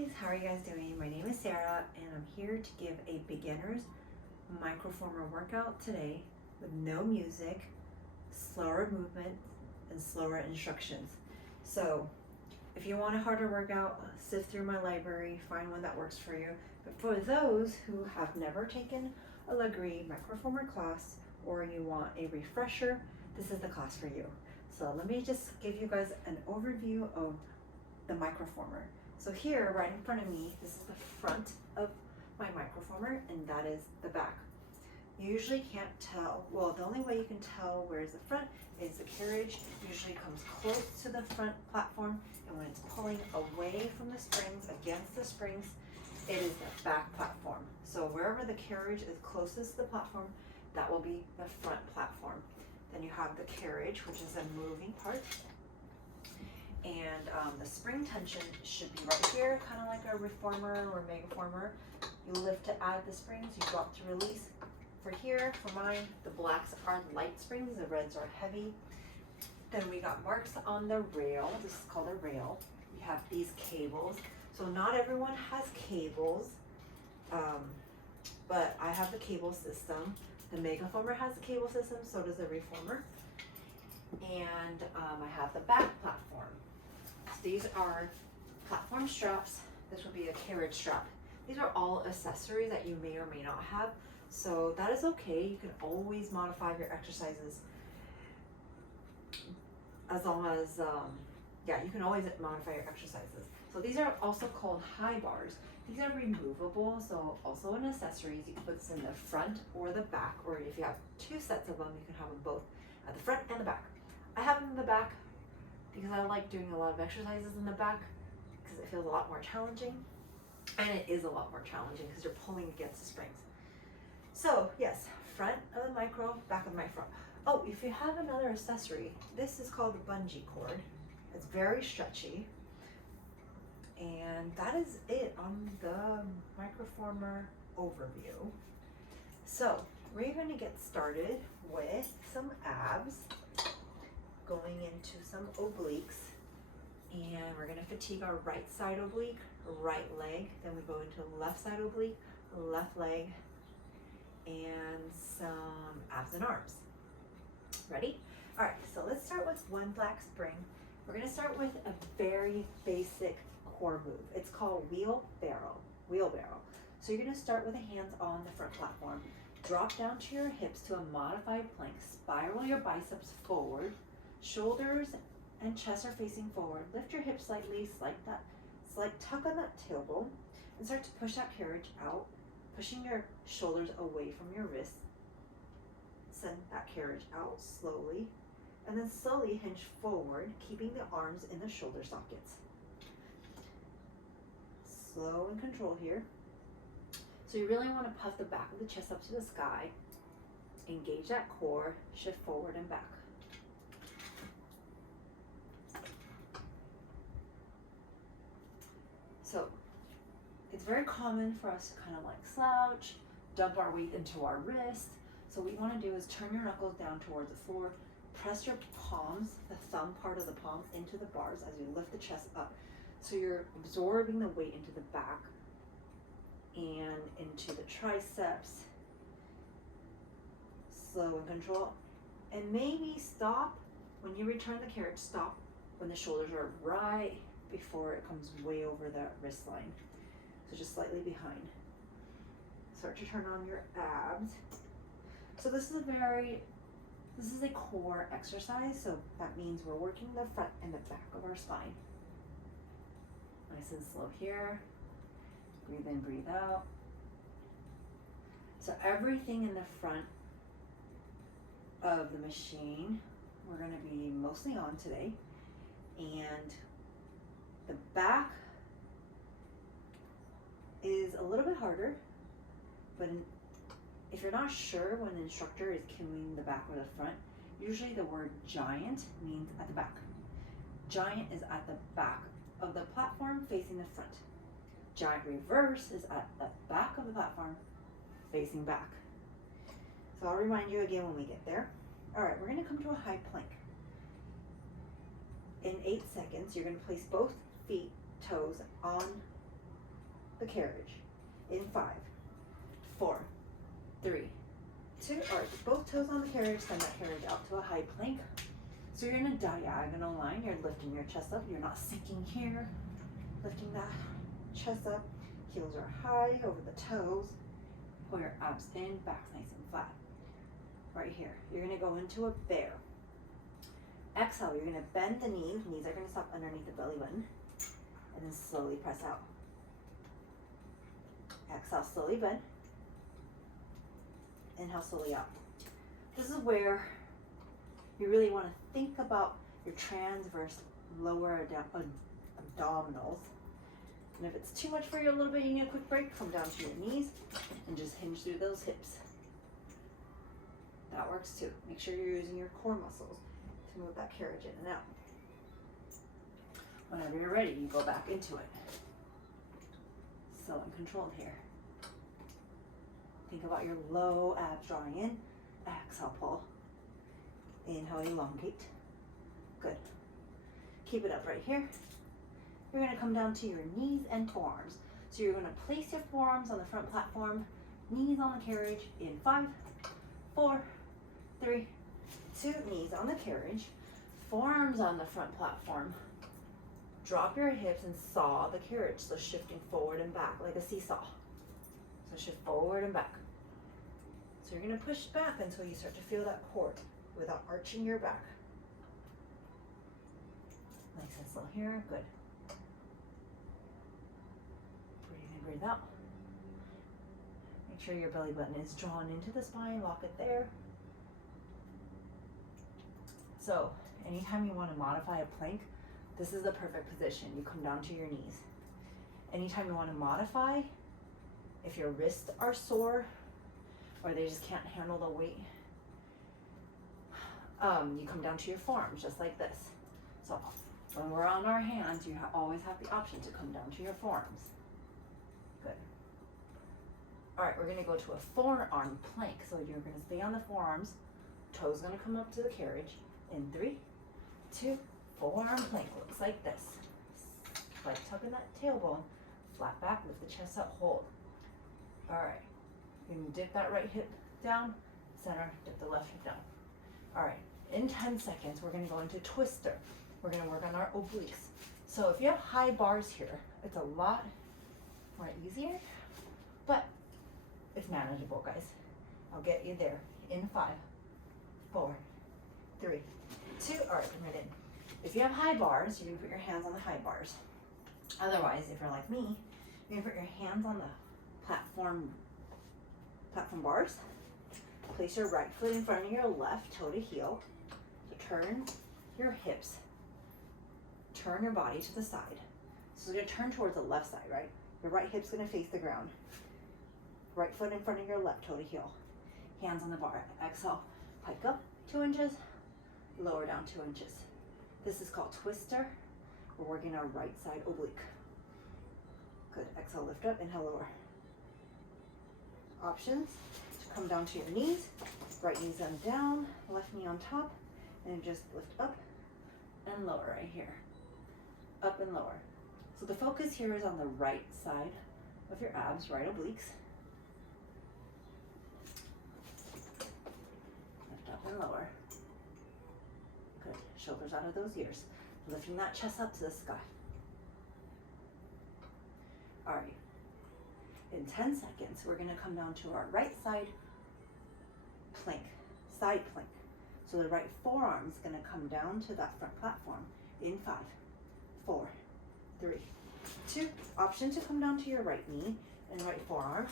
guys, how are you guys doing? My name is Sarah and I'm here to give a beginner's microformer workout today with no music, slower movement, and slower instructions. So if you want a harder workout, sift through my library, find one that works for you. But for those who have never taken a Lagree microformer class or you want a refresher, this is the class for you. So let me just give you guys an overview of the microformer. So here, right in front of me, this is the front of my microformer, and that is the back. You usually can't tell, well, the only way you can tell where is the front is the carriage usually comes close to the front platform, and when it's pulling away from the springs, against the springs, it is the back platform. So wherever the carriage is closest to the platform, that will be the front platform. Then you have the carriage, which is a moving part. And the spring tension should be right here, kind of like a reformer or megaformer. You lift to add the springs, you drop to release. For here, for mine, the blacks are light springs, the reds are heavy. Then we got marks on the rail. This is called a rail. We have these cables. So not everyone has cables, but I have the cable system. The megaformer has the cable system, so does the reformer. And I have the back platform. These are platform straps. This would be a carriage strap. These are all accessories that you may or may not have. So that is okay. You can always modify your exercises as long as, you can always modify your exercises. So these are also called high bars. These are removable, so also an accessories. You can put this in the front or the back, or if you have two sets of them, you can have them both at the front and the back. I have them in the back because I like doing a lot of exercises in the back because it feels a lot more challenging, and it is a lot more challenging because you're pulling against the springs. So yes, front of the micro, back of the micro. Oh, if you have another accessory, this is called the bungee cord. It's very stretchy, and that is it on the microformer overview. So we're going to get started with some abs, going into some obliques, and we're going to fatigue our right side oblique, right leg, then we go into left side oblique, left leg, and some abs and arms. Ready? All right, so let's start with one black spring. We're going to start with a very basic core move. It's called wheelbarrow. So you're going to start with the hands on the front platform. Drop down to your hips to a modified plank. Spiral your biceps forward. Shoulders and chest are facing forward. Lift your hips slightly, slight tug on that tailbone, and start to push that carriage out, pushing your shoulders away from your wrists. Send that carriage out slowly, and then slowly hinge forward, keeping the arms in the shoulder sockets. Slow and control here. So you really want to puff the back of the chest up to the sky, engage that core, shift forward and back. So it's very common for us to kind of like slouch, dump our weight into our wrist. So what you want to do is turn your knuckles down towards the floor, press your palms, the thumb part of the palms, into the bars as you lift the chest up. So you're absorbing the weight into the back and into the triceps. Slow and control. And maybe stop when you return the carriage, stop when the shoulders are right before it comes way over the wrist line. So just slightly behind. Start to turn on your abs. So this is a core exercise, so that means we're working the front and the back of our spine. Nice and slow here. Breathe in, breathe out. So everything in the front of the machine, we're going to be mostly on today. And the back is a little bit harder, but if you're not sure when the instructor is cueing the back or the front, usually the word giant means at the back. Giant is at the back of the platform facing the front. Giant reverse is at the back of the platform facing back. So I'll remind you again when we get there. All right, we're going to come to a high plank. In 8 seconds, you're going to place both feet, toes on the carriage in 5, 4, 3, 2. All right, both toes on the carriage, send that carriage out to a high plank. So you're in a diagonal line, you're lifting your chest up, you're not sinking here, lifting that chest up, heels are high over the toes, pull your abs in, back nice and flat. Right here, you're gonna go into a bear. Exhale, you're gonna bend the knees are gonna stop underneath the belly button, and then slowly press out. Exhale, slowly bend. Inhale, slowly out. This is where you really want to think about your transverse lower abdominals. And if it's too much for you a little bit, you need a quick break, come down to your knees and just hinge through those hips. That works too. Make sure you're using your core muscles to move that carriage in and out. Whenever you're ready, you go back into it. Slow and controlled here. Think about your low abs drawing in. Exhale, pull. Inhale, elongate. Good. Keep it up right here. You're going to come down to your knees and forearms. So you're going to place your forearms on the front platform, knees on the carriage in 5, 4, 3, 2. Knees on the carriage, forearms on the front platform. Drop your hips and saw the carriage. So shifting forward and back like a seesaw. So shift forward and back. So you're going to push back until you start to feel that core without arching your back. Nice and slow here. Good. Breathe in, breathe out. Make sure your belly button is drawn into the spine. Lock it there. So anytime you want to modify a plank, this is the perfect position. You come down to your knees. Anytime you want to modify, if your wrists are sore or they just can't handle the weight, you come down to your forearms just like this. So when we're on our hands, you always have the option to come down to your forearms. Good. All right, we're gonna go to a forearm plank. So you're gonna stay on the forearms, toes gonna come up to the carriage in 3, 2, forearm plank. Looks like this. Like tucking that tailbone, flat back, lift the chest up, hold. All right, you can dip that right hip down, center, dip the left hip down. All right, in 10 seconds, we're gonna go into twister. We're gonna work on our obliques. So if you have high bars here, it's a lot more easier, but it's manageable, guys. I'll get you there in 5, 4, 3, 2. All right, come right in. If you have high bars, you can put your hands on the high bars. Otherwise, if you're like me, you can put your hands on the platform bars. Place your right foot in front of your left, toe to heel. So turn your hips. Turn your body to the side. So you're gonna turn towards the left side, right? Your right hip's gonna face the ground. Right foot in front of your left, toe to heel. Hands on the bar. Exhale, pike up 2 inches, lower down 2 inches. This is called twister. We're working our right side oblique. Good. Exhale, lift up, inhale, lower. Options to come down to your knees. Right knee's on down, left knee on top, and just lift up and lower right here. Up and lower. So the focus here is on the right side of your abs, right obliques. Lift up and lower. Good. Shoulders out of those ears. Lifting that chest up to the sky. All right. In 10 seconds, we're gonna come down to our right side plank, side plank. So the right forearm is gonna come down to that front platform in 5, 4, 3, 2. Option to come down to your right knee and right forearm.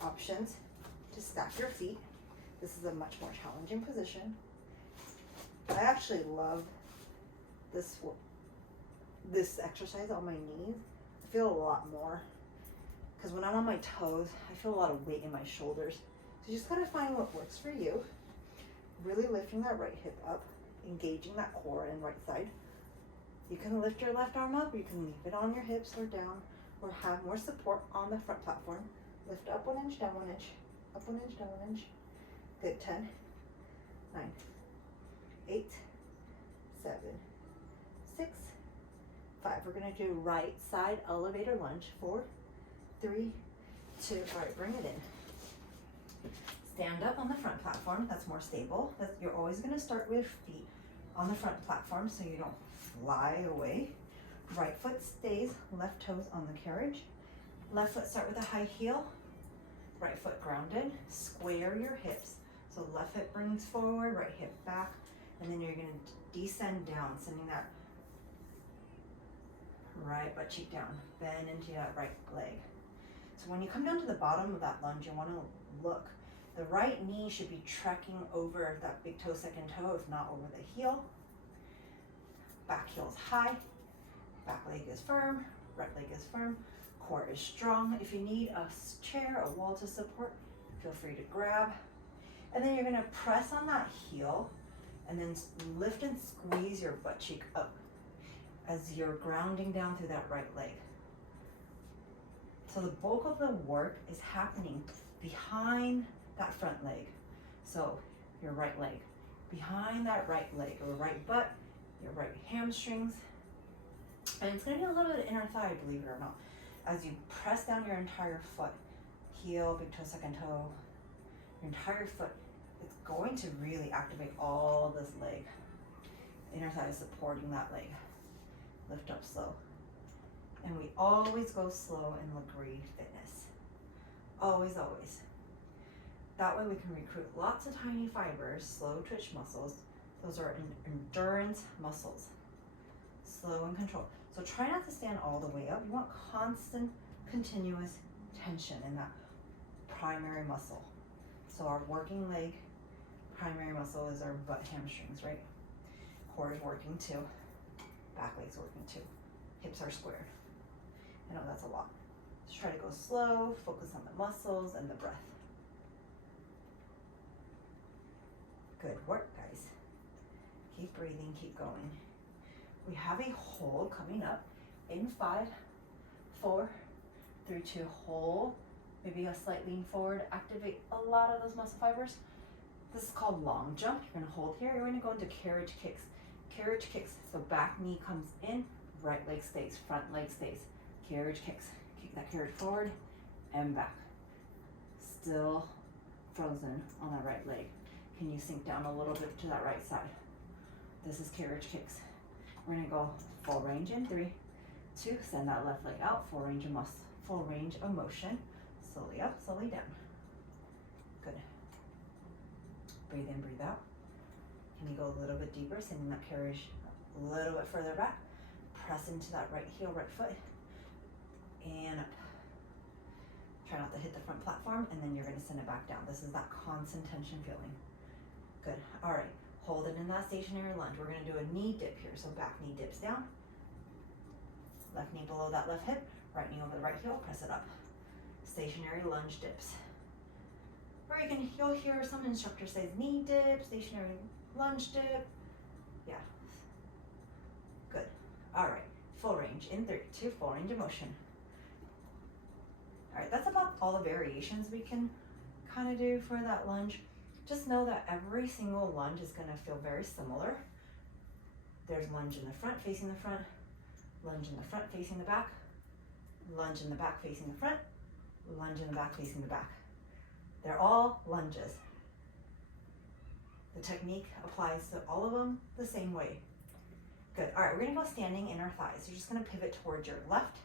Options to stack your feet. This is a much more challenging position. I actually love this exercise on my knees. I feel a lot more because when I'm on my toes, I feel a lot of weight in my shoulders. So you just gotta find what works for you. Really lifting that right hip up, engaging that core and right side. You can lift your left arm up, you can leave it on your hips or down, or have more support on the front platform. Lift up 1 inch, down 1 inch, up 1 inch, down 1 inch. Good. 10, 9, 8, 7, 6, 5, 5. We're gonna do right side elevator lunge. 4, 3, 2, all right, bring it in. Stand up on the front platform, that's more stable. You're always gonna start with feet on the front platform so you don't fly away. Right foot stays, left toes on the carriage. Left foot start with a high heel, right foot grounded. Square your hips. So left hip brings forward, right hip back, and then you're gonna descend down, sending that right butt cheek down. Bend into that right leg. So when you come down to the bottom of that lunge, you wanna look. The right knee should be trekking over that big toe, second toe, if not over the heel. Back heel is high, back leg is firm, right leg is firm, core is strong. If you need a chair, a wall to support, feel free to grab. And then you're gonna press on that heel and then lift and squeeze your butt cheek up as you're grounding down through that right leg. So the bulk of the work is happening behind that front leg. So your right leg, behind that right leg, your right butt, your right hamstrings. And it's gonna be a little bit of inner thigh, believe it or not, as you press down your entire foot, heel, big toe, second toe, your entire foot. It's going to really activate all this leg. Inner thigh is supporting that leg. Lift up slow. And we always go slow in Lagree Fitness. Always, always. That way we can recruit lots of tiny fibers, slow twitch muscles. Those are endurance muscles. Slow and controlled. So try not to stand all the way up. You want constant, continuous tension in that primary muscle. So our working leg, primary muscle is our butt hamstrings, right? Core is working too. Back leg's working too. Hips are squared. I know that's a lot. Just try to go slow, focus on the muscles and the breath. Good work, guys. Keep breathing, keep going. We have a hold coming up in 5, 4, 3, 2, hold. Maybe a slight lean forward, activate a lot of those muscle fibers. This is called long jump. You're gonna hold here. You're gonna go into carriage kicks. Carriage kicks, so back knee comes in, right leg stays, front leg stays. Carriage kicks, kick that carriage forward and back. Still frozen on that right leg. Can you sink down a little bit to that right side? This is carriage kicks. We're gonna go full range in 3, 2, send that left leg out, full range of motion. Slowly up, slowly down. Good. Breathe in, breathe out. Can you go a little bit deeper, sending that carriage a little bit further back. Press into that right heel, right foot, and up. Try not to hit the front platform, and then you're gonna send it back down. This is that constant tension feeling. Good, all right. Hold it in that stationary lunge. We're gonna do a knee dip here. So back knee dips down. Left knee below that left hip, right knee over the right heel, press it up. Stationary lunge dips. Or you'll hear some instructors say knee dip, stationary lunge dip. Yeah. Good. All right. Full range in 3, 2, full range of motion. All right, that's about all the variations we can kind of do for that lunge. Just know that every single lunge is gonna feel very similar. There's lunge in the front facing the front, lunge in the front facing the back, lunge in the back facing the front, lunge in the back facing the back. They're all lunges. The technique applies to all of them the same way. Good, all right, we're gonna go standing inner thighs. You're just gonna pivot towards your left.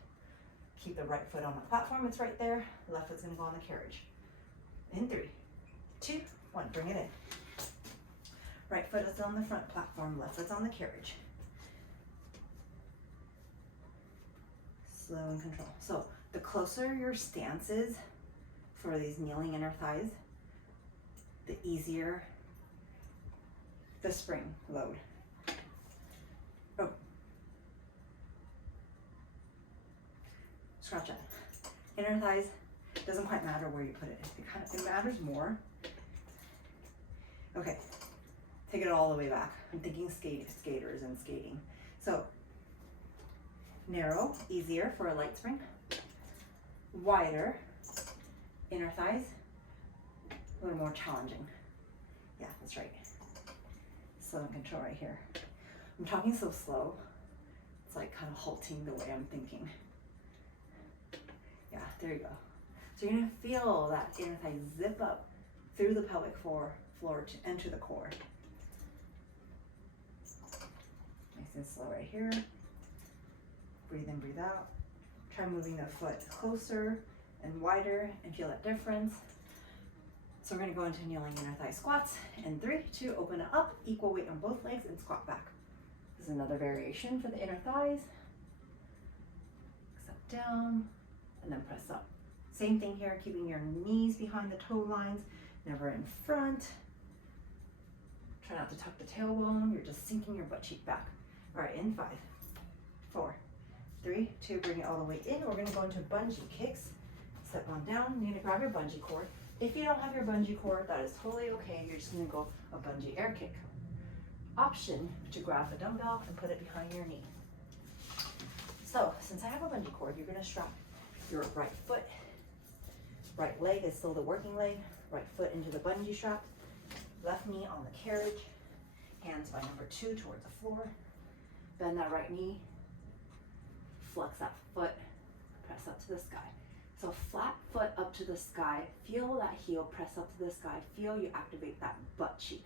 Keep the right foot on the platform, it's right there. Left foot's gonna go on the carriage. In 3, 2, 1, bring it in. Right foot is on the front platform, left foot's on the carriage. Slow and control. So the closer your stance is for these kneeling inner thighs, the easier the spring load. Oh. Scratch that. Inner thighs, doesn't quite matter where you put it. It matters more. Okay, take it all the way back. I'm thinking skaters and skating. So, narrow, easier for a light spring. Wider, inner thighs, a little more challenging. Yeah, that's right. Slow and control right here. I'm talking so slow. it's like kind of halting the way I'm thinking. Yeah, there you go. So you're gonna feel that inner thigh zip up through the pelvic floor to enter the core. Nice and slow right here. Breathe in, breathe out. Try moving the foot closer and wider and feel that difference. So we're gonna go into kneeling inner thigh squats. In 3, 2, open it up, equal weight on both legs and squat back. This is another variation for the inner thighs. Accept down and then press up. Same thing here, keeping your knees behind the toe lines, never in front. Try not to tuck the tailbone, you're just sinking your butt cheek back. All right, in 5, 4, 3, 2, bring it all the way in. We're gonna go into bungee kicks. Step on down, you need to grab your bungee cord. If you don't have your bungee cord, that is totally okay. You're just gonna go a bungee air kick. Option to grab a dumbbell and put it behind your knee. So, since I have a bungee cord, you're gonna strap your right foot. Right leg is still the working leg. Right foot into the bungee strap. Left knee on the carriage. Hands by number 2 towards the floor. Bend that right knee. Flex that foot. Press up to the sky. So flat foot up to the sky. Feel that heel press up to the sky. Feel you activate that butt cheek.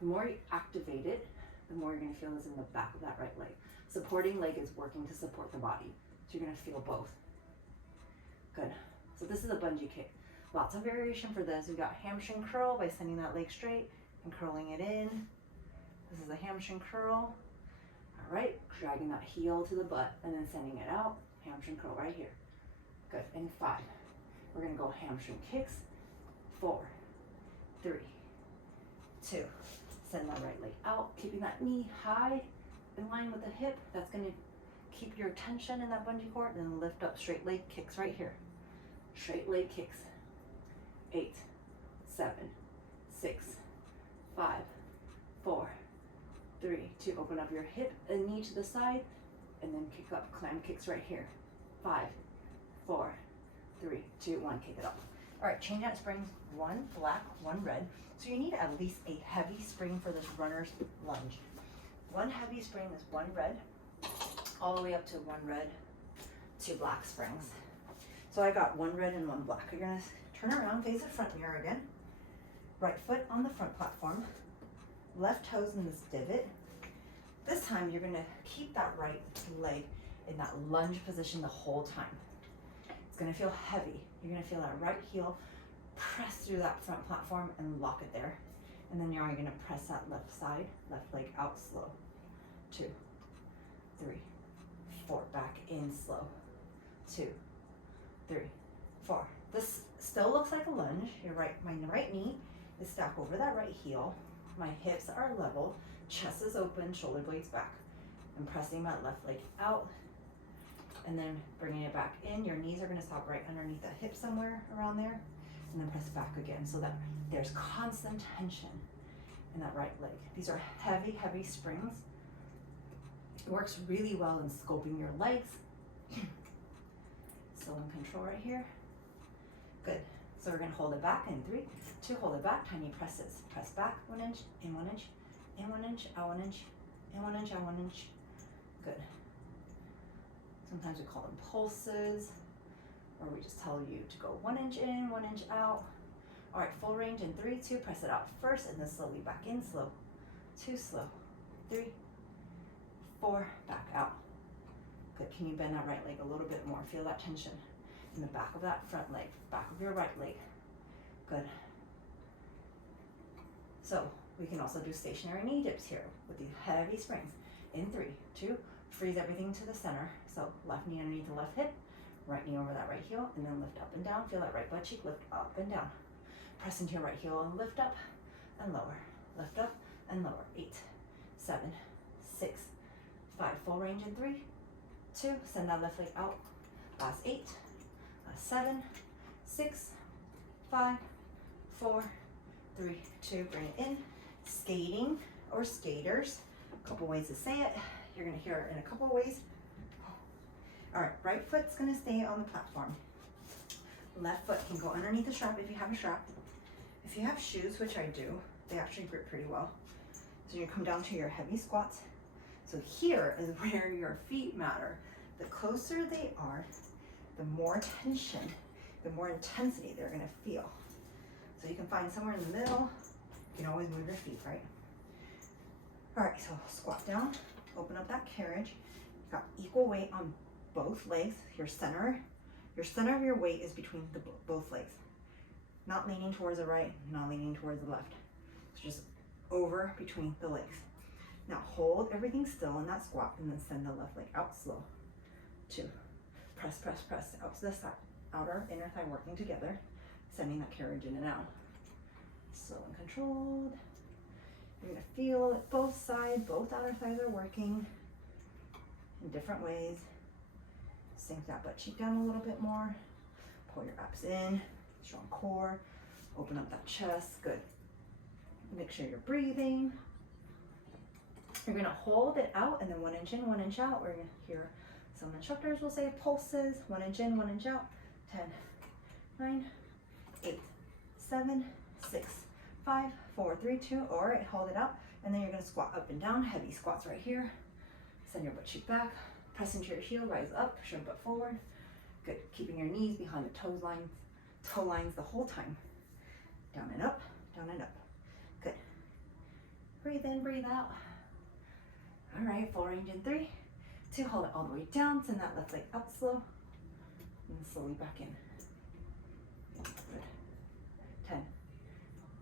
The more you activate it, the more you're going to feel this in the back of that right leg. Supporting leg is working to support the body. So you're going to feel both. Good. So this is a bungee kick. Lots of variation for this. We got hamstring curl by sending that leg straight and curling it in. This is a hamstring curl. All right, dragging that heel to the butt and then sending it out. Hamstring curl right here. Good. In 5, we're gonna go hamstring kicks. 4, 3, 2. Send that right leg out, keeping that knee high in line with the hip. That's gonna keep your tension in that bungee cord, and then lift up straight leg kicks right here. Straight leg kicks. 8, 7, 6, 5, 4, 3, 2. Open up your hip and knee to the side, and then kick up. Clam kicks right here. 5, 4, 3, 2, 1. Kick it up. All right, change out springs. 1 black, 1 red. So you need at least a heavy spring for this runner's lunge. 1 heavy spring is 1 red, all the way up to 1 red, 2 black springs. So I got 1 red and 1 black. You're gonna turn around, face the front mirror again. Right foot on the front platform. Left toes in this divot. This time you're gonna keep that right leg in that lunge position the whole time. It's gonna feel heavy. You're gonna feel that right heel press through that front platform and lock it there. And then you're gonna press that left side, left leg out slow. 2, 3, 4, back in slow. 2, 3, 4. This still looks like a lunge. My right knee is stacked over that right heel. My hips are level, chest is open, shoulder blades back. I'm pressing my left leg out and then bringing it back in. Your knees are gonna stop right underneath the hip somewhere around there, and then press back again so that there's constant tension in that right leg. These are heavy, heavy springs. It works really well in scoping your legs. Still in control right here. Good. So we're gonna hold it back in 3, 2, hold it back, tiny presses. Press back 1 inch, in 1 inch, in 1 inch, out 1 inch, in 1 inch, out 1 inch. Good. Sometimes we call them pulses, or we just tell you to go 1 inch in, 1 inch out. All right, full range in 3, 2, press it out first and then slowly back in, slow. 2, slow. 3, 4, back out. Good, can you bend that right leg a little bit more? Feel that tension in the back of that front leg, back of your right leg. Good. So we can also do stationary knee dips here with these heavy springs. In 3, 2, freeze everything to the center. So left knee underneath the left hip, right knee over that right heel, and then lift up and down. Feel that right butt cheek, lift up and down. Press into your right heel and lift up and lower. Lift up and lower. 8, 7, 6, 5. Full range in 3, 2. Send that left leg out. Last 8, last 7, 6, 5, 4, 3, 2. Bring it in. Skating or skaters. A couple ways to say it. You're going to hear it in a couple ways. All right, right foot's going to stay on the platform. Left foot can go underneath the strap if you have a strap. If you have shoes, which I do, they actually grip pretty well. So you come down to your heavy squats. So here is where your feet matter. The closer they are, the more tension, the more intensity they're gonna feel. So you can find somewhere in the middle. You can always move your feet, right? All right, so squat down, open up that carriage. You've got equal weight on both legs. Your center of your weight is between both legs. Not leaning towards the right, not leaning towards the left. So just over between the legs. Now hold everything still in that squat and then send the left leg out slow. 2, press, press, press out to the side. Outer, inner thigh working together, sending that carriage in and out. Slow and controlled. You're gonna feel it both sides, both outer thighs are working in different ways. Sink that butt cheek down a little bit more. Pull your abs in, strong core. Open up that chest, good. Make sure you're breathing. You're gonna hold it out and then 1 inch in, 1 inch out. We're gonna hear some instructors will say pulses, 1 inch in, 1 inch out. 10, 9, 8, 7, 6, 5, 4, 3, 2. All right, hold it out. And then you're gonna squat up and down, heavy squats right here. Send your butt cheek back, press into your heel, rise up, push your butt forward. Good, keeping your knees behind the toe lines the whole time. Down and up, down and up. Good. Breathe in, breathe out. All right, full range in 3, 2, hold it all the way down, send that left leg out slow, and slowly back in. Good. 10,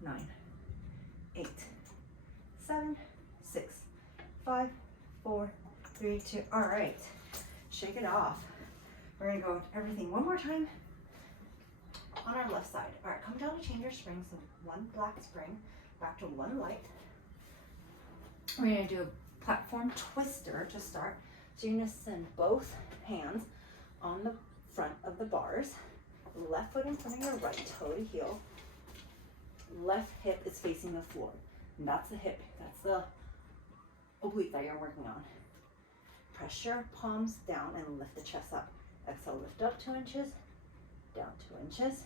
9, 8, 7, 6, 5, 4, 3, 2. All right, shake it off. We're gonna go everything one more time on our left side. All right, come down and change your springs. So 1 black spring back to 1 light. We're gonna do a platform twister to start. So you're gonna send both hands on the front of the bars. Left foot in front of your right toe to heel. Left hip is facing the floor. And that's the hip, that's the oblique that you're working on. Press your palms down and lift the chest up. Exhale, lift up 2 inches, down 2 inches,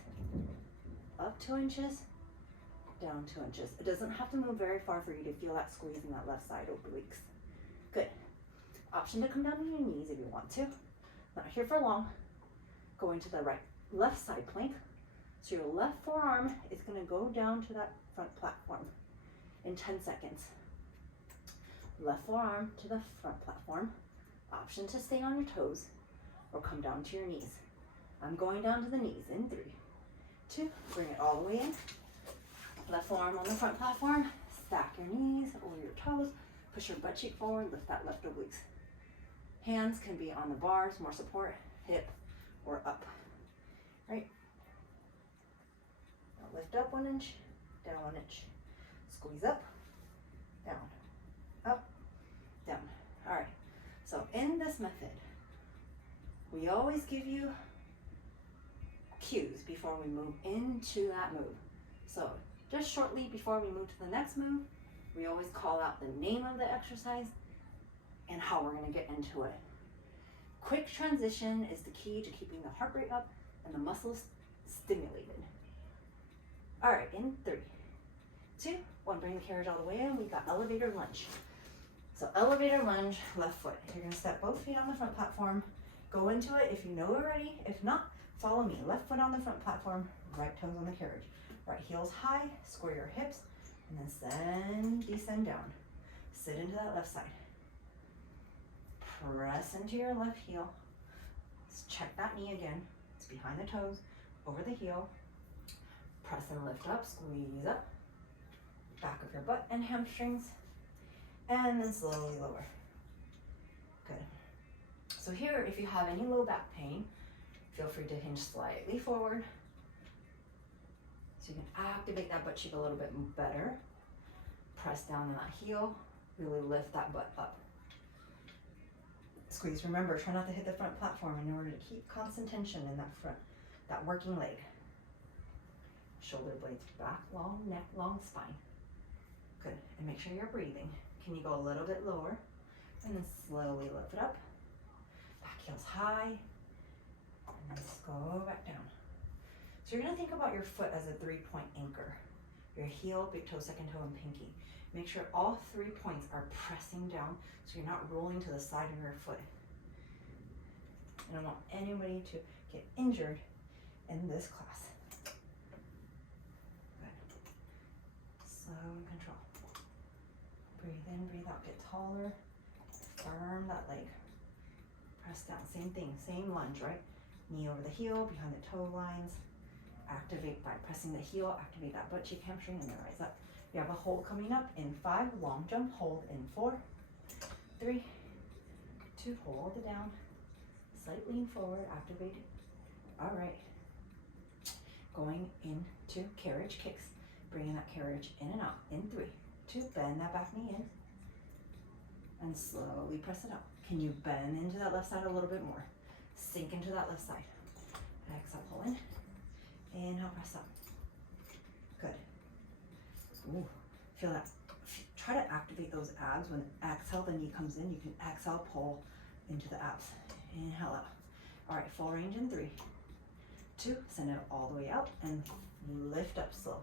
up 2 inches, down 2 inches. It doesn't have to move very far for you to feel that squeeze in that left side obliques. Good. Option to come down on your knees if you want to. Not here for long. Going to the left side plank. So your left forearm is going to go down to that front platform in 10 seconds. Left forearm to the front platform. Option to stay on your toes or come down to your knees. I'm going down to the knees in 3, 2, bring it all the way in. Left forearm on the front platform. Stack your knees over your toes. Push your butt cheek forward, lift that left obliques. Hands can be on the bars, more support, hip or up. Right? Now lift up 1 inch, down 1 inch. Squeeze up, down, up, down. All right, so in this method, we always give you cues before we move into that move. So just shortly before we move to the next move, we always call out the name of the exercise and how we're gonna get into it. Quick transition is the key to keeping the heart rate up and the muscles stimulated. All right, in 3, 2, 1, bring the carriage all the way in. We've got elevator lunge. So elevator lunge, left foot. You're gonna step both feet on the front platform. Go into it if you know already. If not, follow me. Left foot on the front platform, right toes on the carriage. Right heels high, square your hips, and then descend down. Sit into that left side. Press into your left heel. Check that knee again. It's behind the toes, over the heel. Press and lift up, squeeze up. Back of your butt and hamstrings. And then slowly lower. Good. So here, if you have any low back pain, feel free to hinge slightly forward. So you can activate that butt cheek a little bit better. Press down on that heel, really lift that butt up. Squeeze, remember, try not to hit the front platform in order to keep constant tension in that front, that working leg. Shoulder blades back, long neck, long spine. Good, and make sure you're breathing. Can you go a little bit lower? And then slowly lift it up. Back heels high, and then just go back down. So you're gonna think about your foot as a 3-point anchor. Your heel, big toe, second toe, and pinky. Make sure all 3 points are pressing down so you're not rolling to the side of your foot. I don't want anybody to get injured in this class. Good. Slow and control. Breathe in, breathe out, get taller. Firm that leg. Press down, same thing, same lunge, right? Knee over the heel, behind the toe lines. Activate by pressing the heel, activate that butt cheek, hamstring, and then rise up. You have a hold coming up in 5, long jump, hold in 4, 3, 2, hold it down. Slight lean forward, activate it. All right. Going into carriage kicks, bringing that carriage in and out in 3, 2, bend that back knee in, and slowly press it out. Can you bend into that left side a little bit more? Sink into that left side. Exhale, pull in. Inhale, press up. Good. Ooh, feel that. Try to activate those abs. When exhale, the knee comes in, you can exhale, pull into the abs. Inhale out. All right, full range in 3, 2, send it all the way out and lift up slow.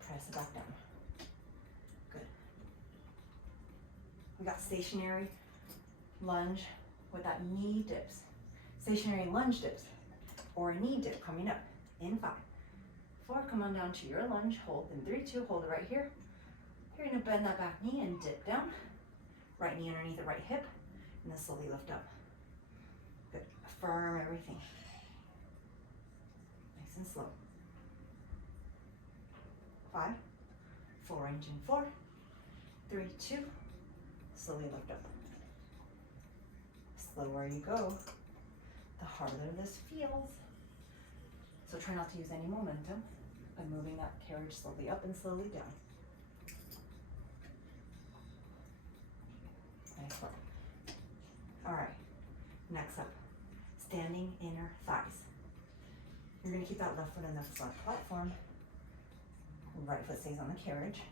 Press it back down. Good. We got stationary lunge with that knee dips. Stationary lunge dips or a knee dip coming up in 5, 4, come on down to your lunge, hold in 3, 2, hold it right here. You're gonna bend that back knee and dip down. Right knee underneath the right hip, and then slowly lift up. Good, affirm everything. Nice and slow. 5, full range in 4, 3, 2, slowly lift up. Slower you go, the harder this feels. So try not to use any momentum by moving that carriage slowly up and slowly down. Nice work. All right, next up, standing inner thighs. You're gonna keep that left foot in the front platform. Right foot stays on the carriage.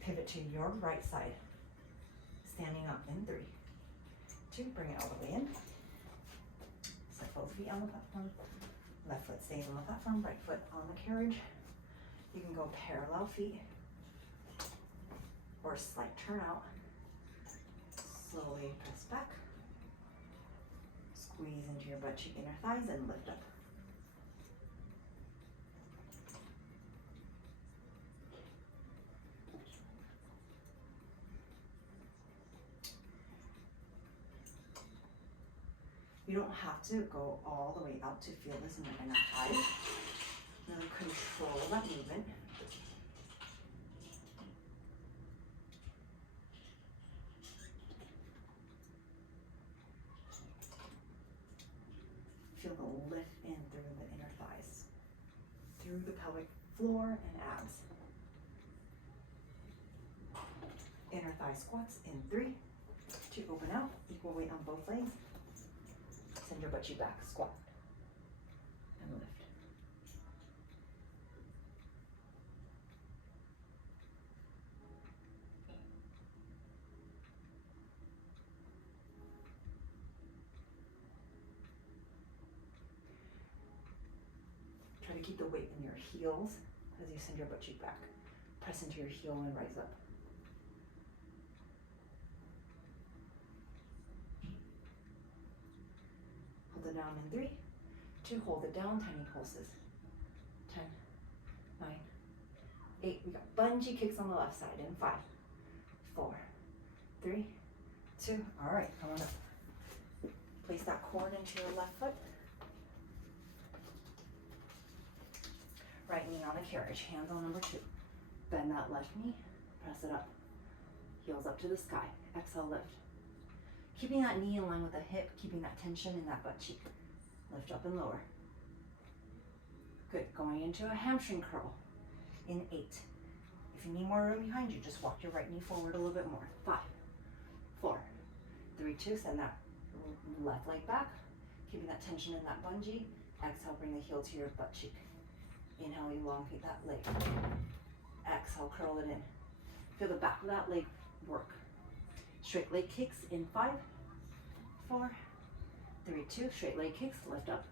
Pivot to your right side. Standing up in 3, 2, bring it all the way in. Set both feet on the platform. Left foot stays on the platform, right foot on the carriage. You can go parallel feet or slight turn out. Slowly press back. Squeeze into your butt cheek, inner thighs, and lift up. You don't have to go all the way out to feel this in your inner thighs. Really control that movement. Feel the lift in through the inner thighs, through the pelvic floor and abs. Inner thigh squats in 3, 2, open out, equal weight on both legs. Send your butt cheek back, squat, and lift. Try to keep the weight in your heels as you send your butt cheek back. Press into your heel and rise up. Hold it down in 3, 2, hold it down, tiny pulses. 10, 9, 8, we got bungee kicks on the left side in 5, 4, 3, 2, all right, come on up. Place that cord into your left foot. Right knee on the carriage, hands on number 2. Bend that left knee, press it up. Heels up to the sky, exhale, lift. Keeping that knee in line with the hip, keeping that tension in that butt cheek. Lift up and lower. Good, going into a hamstring curl in 8. If you need more room behind you, just walk your right knee forward a little bit more. 5, 4, 3, 2, send that left leg back, keeping that tension in that bungee. Exhale, bring the heel to your butt cheek. Inhale, elongate that leg. Exhale, curl it in. Feel the back of that leg work. Straight leg kicks in 5, 4, 3, 2, straight leg kicks, lift up,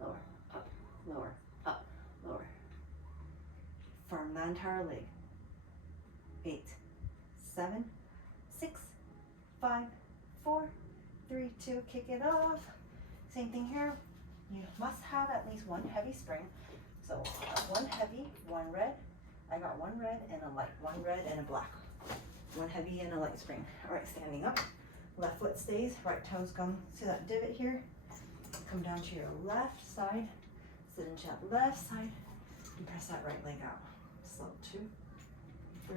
lower, up, lower, up, lower. Firm that entire leg. 8, 7, 6, 5, 4, 3, 2, kick it off. Same thing here. You must have at least one heavy spring. So one heavy, one red. I got one red and a light, one red and a black. One heavy and a light spring. All right, standing up. Left foot stays, right toes come to that divot here. Come down to your left side. Sit into that left side and press that right leg out. Slow, 2, 3,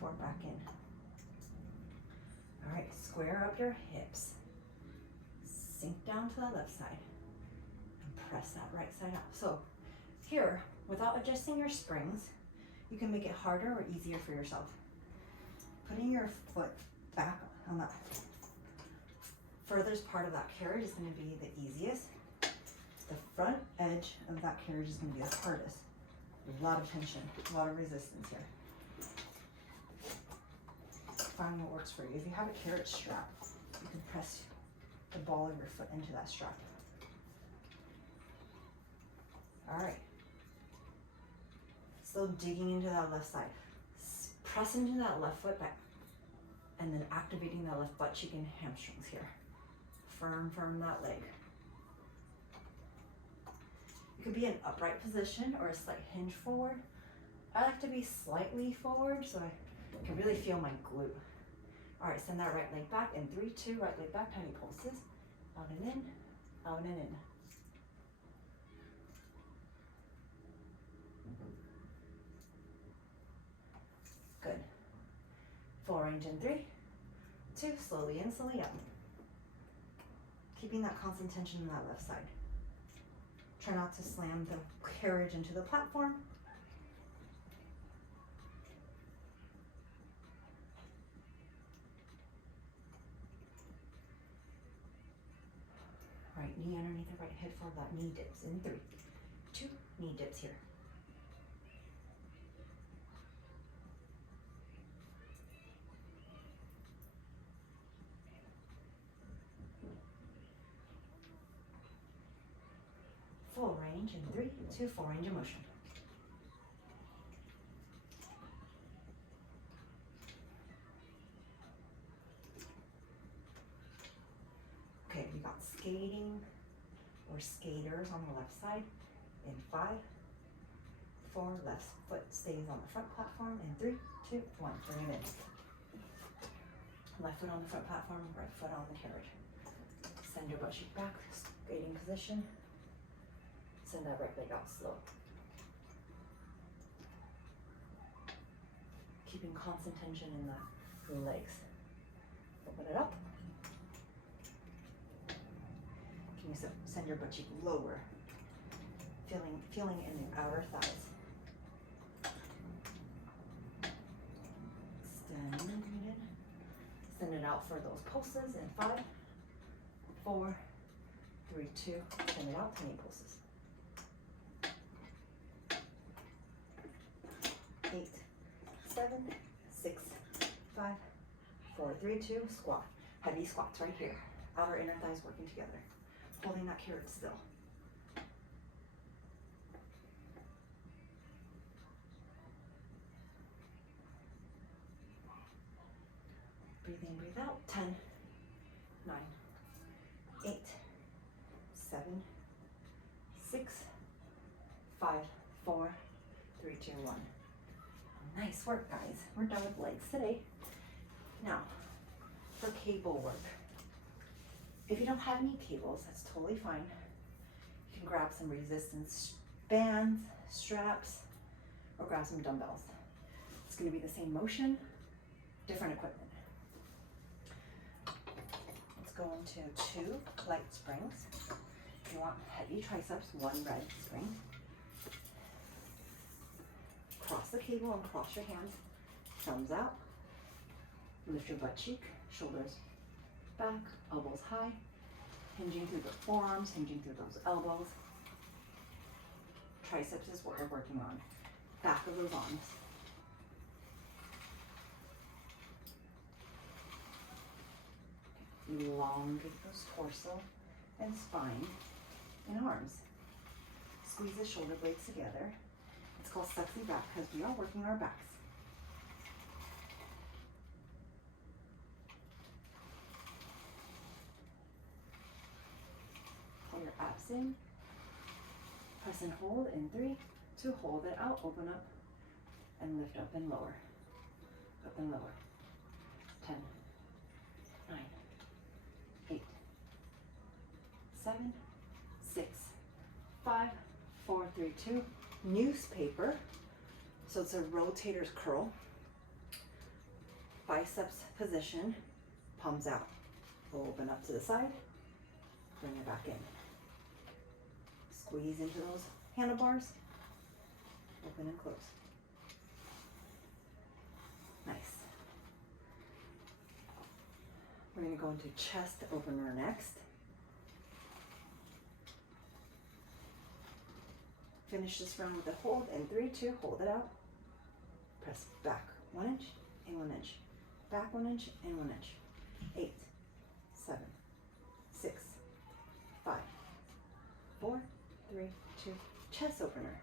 4, back in. All right, square up your hips. Sink down to that left side and press that right side out. So here, without adjusting your springs, you can make it harder or easier for yourself. Putting your foot back on that furthest part of that carriage is going to be the easiest. The front edge of that carriage is going to be the hardest. A lot of tension, a lot of resistance here. Find what works for you. If you have a carriage strap, you can press the ball of your foot into that strap. All right. Still digging into that left side. Press into that left foot back. And then activating that left butt cheek and hamstrings here. Firm that leg. You could be in upright position or a slight hinge forward. I like to be slightly forward so I can really feel my glute. All right, send that right leg back in 3, 2, right leg back, tiny pulses. Out and in, out and in. Good. Full range in 3, 2, slowly in, slowly out. Keeping that constant tension in that left side. Try not to slam the carriage into the platform. Right knee underneath the right hip for that knee dips in 3, 2, knee dips here. Full range in 3, 2, full range of motion. Okay, we got skating or skaters on the left side in 5, 4, left foot stays on the front platform in 3, 2, 1, bring it in. Left foot on the front platform, right foot on the carriage. Send your butt cheek back, skating position. Send that right leg out slow. Keeping constant tension in the legs. Open it up. Can you send your butt cheek lower? Feeling in the outer thighs. Extend it in. Send it out for those pulses in 5, 4, 3, 2. Send it out, tiny pulses. 8, 7, 6, 5, 4, 3, 2, squat. Heavy squats right here. Outer inner thighs working together. Holding that carrot still. Breathe in, breathe out. 10, 9, 8, 7, 6, 5, 4, 3, 2, 1. Nice work, guys. We're done with legs today. Now, for cable work. If you don't have any cables, that's totally fine. You can grab some resistance bands, straps, or grab some dumbbells. It's going to be the same motion, different equipment. Let's go into 2 light springs. If you want heavy triceps, 1 red spring. Cross the cable and cross your hands. Thumbs out. Lift your butt cheek, shoulders back, elbows high. Hinging through the forearms, hinging through those elbows. Triceps is what we're working on. Back of those arms. Elongate those torso and spine and arms. Squeeze the shoulder blades together. It's called sexy back because we are working our backs. abs in. Press and hold in 3, 2, hold it out, open up, and lift up and lower. Up and lower. 10, 9, 8, 7, 6, 5, 4, 3, 2. Newspaper. So it's a rotator's curl. Biceps position, palms out. Open up to the side, bring it back in. Squeeze into those handlebars, open and close. Nice. We're going to go into chest opener next. Finish this round with a hold in 3, 2, hold it out. Press back 1 inch and 1 inch. Back 1 inch and 1 inch. 8, 7, 6, 5, 4, 3, 2, chest opener.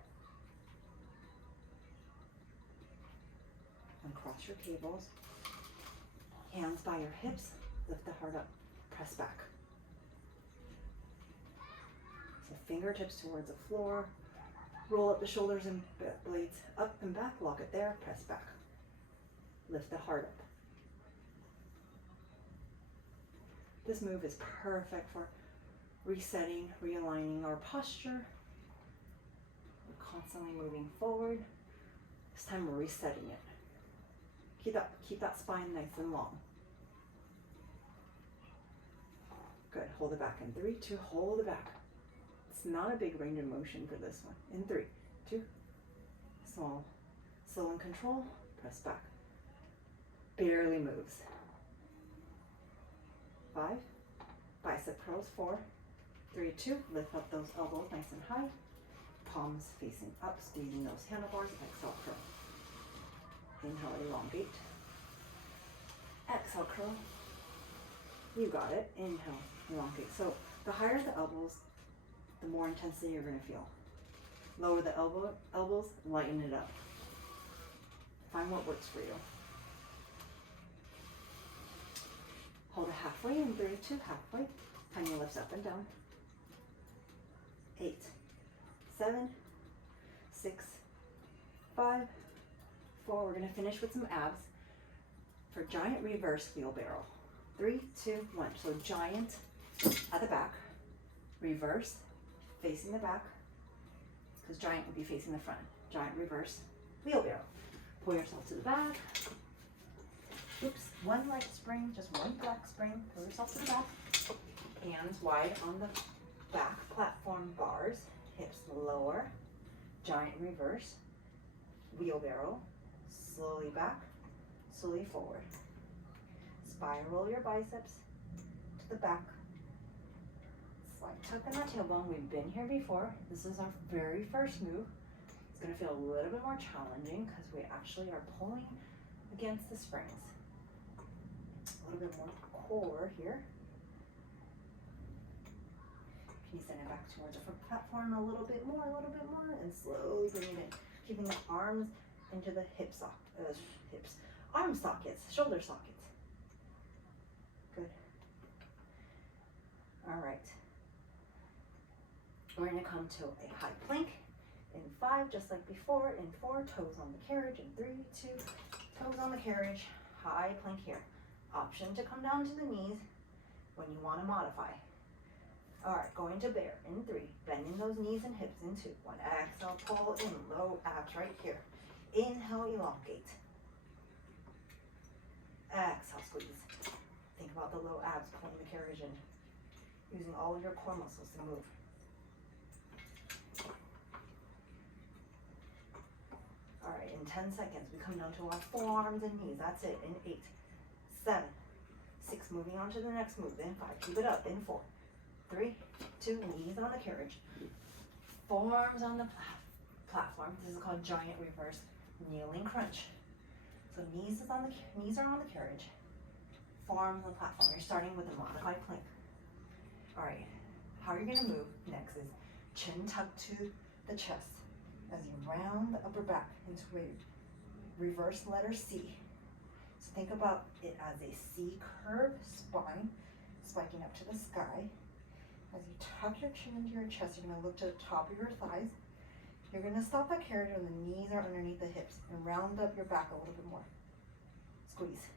Uncross your cables. Hands by your hips. Lift the heart up. Press back. So fingertips towards the floor. Roll up the shoulders and blades up and back. Lock it there. Press back. Lift the heart up. This move is perfect for resetting, realigning our posture. We're constantly moving forward. This time we're resetting it. Keep that spine nice and long. Good, hold it back in 3, 2, hold it back. It's not a big range of motion for this one. In 3, 2, small, slow and control, press back. Barely moves. 5, bicep curls, 4, 3, 2, lift up those elbows nice and high. Palms facing up, squeezing those handlebars, exhale, curl. Inhale, elongate. Exhale, curl. You got it. Inhale, elongate. So the higher the elbows, the more intensity you're going to feel. Lower the elbows, lighten it up. Find what works for you. Hold it halfway in 3, 2, halfway. Time your lifts up and down. 8, 7, 6, 5, 4. We're going to finish with some abs for giant reverse wheelbarrow. 3, 2, 1. So giant at the back, reverse, facing the back, because giant would be facing the front. Giant reverse wheelbarrow. Pull yourself to the back. Oops, one leg spring, just one back spring. Pull yourself to the back. Hands wide on the back platform bars. Hips lower. Giant reverse. Wheelbarrow. Slowly back, slowly forward. Spiral your biceps to the back. Slight tuck in the tailbone. We've been here before. This is our very first move. It's going to feel a little bit more challenging because we actually are pulling against the springs. A little bit more core here. Can you send it back towards the front platform a little bit more, and slowly bring it in. Keeping the arms into the arm sockets, shoulder sockets. Good. All right. We're going to come to a high plank in 5, just like before. In 4, toes on the carriage. In 3, 2, toes on the carriage. High plank here. Option to come down to the knees when you want to modify. All right, going to bear in 3, bending those knees and hips in 2. 1, exhale, pull in, low abs right here. Inhale, elongate. Exhale, squeeze. Think about the low abs pulling the carriage in, using all of your core muscles to move. All right, in 10 seconds, we come down to our forearms and knees. That's it. In 8, 7, 6, moving on to the next move. In 5, keep it up. In 4, 3, 2, knees on the carriage. Forearms on the platform. This is called giant reverse kneeling crunch. So knees are on the carriage. Forearms on the platform. You're starting with a modified plank. All right. How you're going to move next is chin tucked to the chest as you round the upper back into a reverse letter C. So think about it as a C curve spine, spiking up to the sky. As you tuck your chin into your chest, you're gonna look to the top of your thighs. You're gonna stop that carriage when the knees are underneath the hips and round up your back a little bit more. Squeeze.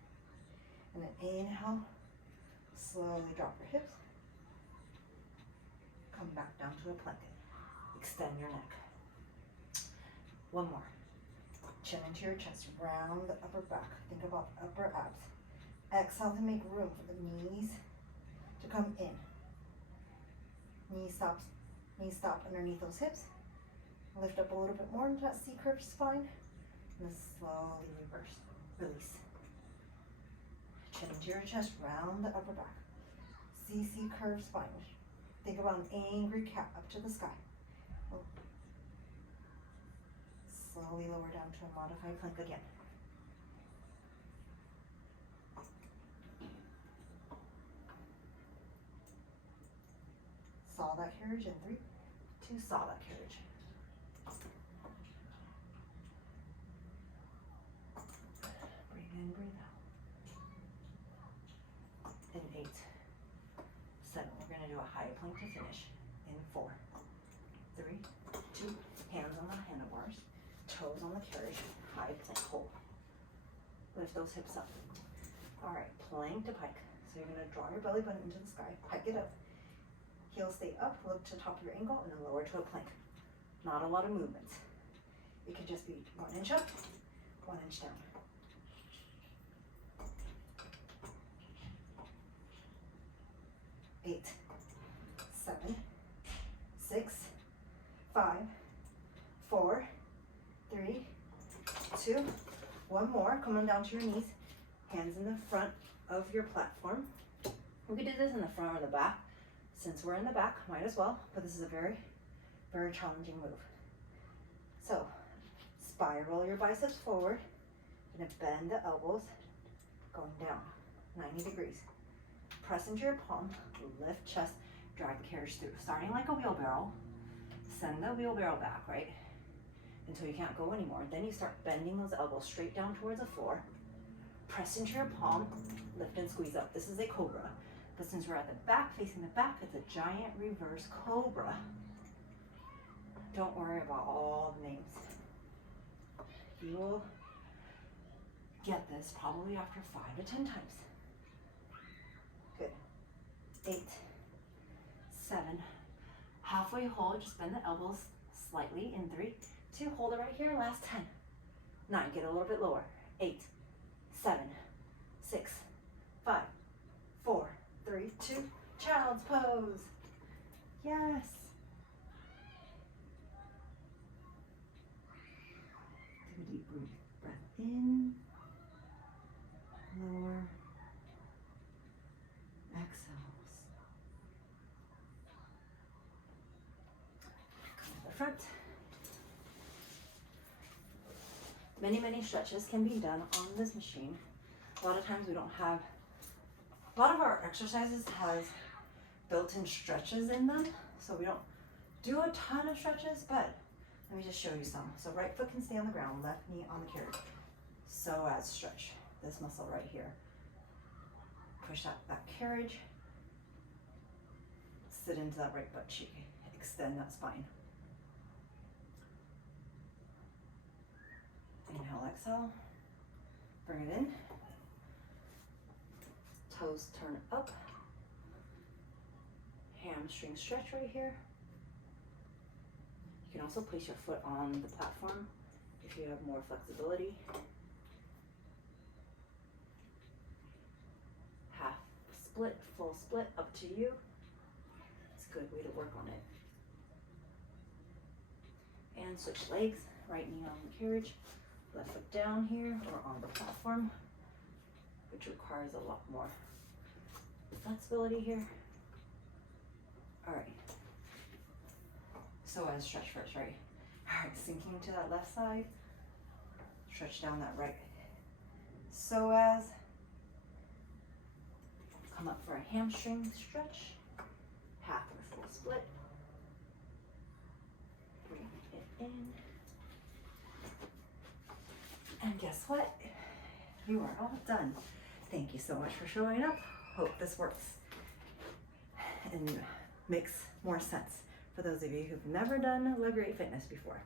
And then inhale, slowly drop your hips. Come back down to a plank. Extend your neck. One more. Chin into your chest, round the upper back. Think about upper abs. Exhale to make room for the knees to come in. Knees stop underneath those hips. Lift up a little bit more into that C-curved spine. And then slowly reverse. Release. Chin into your chest, round the upper back. CC curved spine. Think about an angry cat up to the sky. Slowly lower down to a modified plank again. Saw that carriage in 3, 2, saw that carriage. Breathe in, breathe out. In 8, 7, we're gonna do a high plank to finish. In 4, 3, 2, hands on the handlebars, toes on the carriage, high plank, hold. Lift those hips up. All right, plank to pike. So you're gonna draw your belly button into the sky, pike it up. Heels stay up, look to top of your ankle, and then lower to a plank. Not a lot of movement. It could just be 1 inch up, 1 inch down. 8, 7, 6, 5, 4, 3, 2, 1 more. Come on down to your knees. Hands in the front of your platform. We could do this in the front or the back. Since we're in the back, might as well, but this is a very, very challenging move. So, spiral your biceps forward, and then bend the elbows, going down, 90 degrees. Press into your palm, lift chest, drag the carriage through. Starting like a wheelbarrow, send the wheelbarrow back, right? Until you can't go anymore. Then you start bending those elbows straight down towards the floor. Press into your palm, lift and squeeze up. This is a cobra. But since we're at the back, facing the back, it's a giant reverse cobra. Don't worry about all the names. You will get this probably after 5 to 10 times. Good. 8, 7, halfway hold, just bend the elbows slightly in 3, 2, hold it right here, last 10, 9, get a little bit lower, 8, 7, 6, 5, 4, 3, 2, child's pose. Yes. Take a deep breath in, lower, exhales. Come to the front. Many stretches can be done on this machine. A lot of times we don't have, a lot of our exercises has built-in stretches in them, so we don't do a ton of stretches, but let me just show you some. So right foot can stay on the ground, left knee on the carriage. So as stretch this muscle right here. Push out that carriage, sit into that right butt cheek, extend that spine. Inhale, exhale, bring it in. Toes turn up. Hamstring stretch right here. You can also place your foot on the platform if you have more flexibility. Half split, full split, up to you. It's a good way to work on it. And switch legs, right knee on the carriage, left foot down here or on the platform, which requires a lot more flexibility here. All right. So as stretch first, right? All right, sinking to that left side, stretch down that right. So as, come up for a hamstring stretch, half or full split. Bring it in. And guess what? You are all done. Thank you so much for showing up. Hope this works. And makes more sense for those of you who've never done Lagree Fitness before.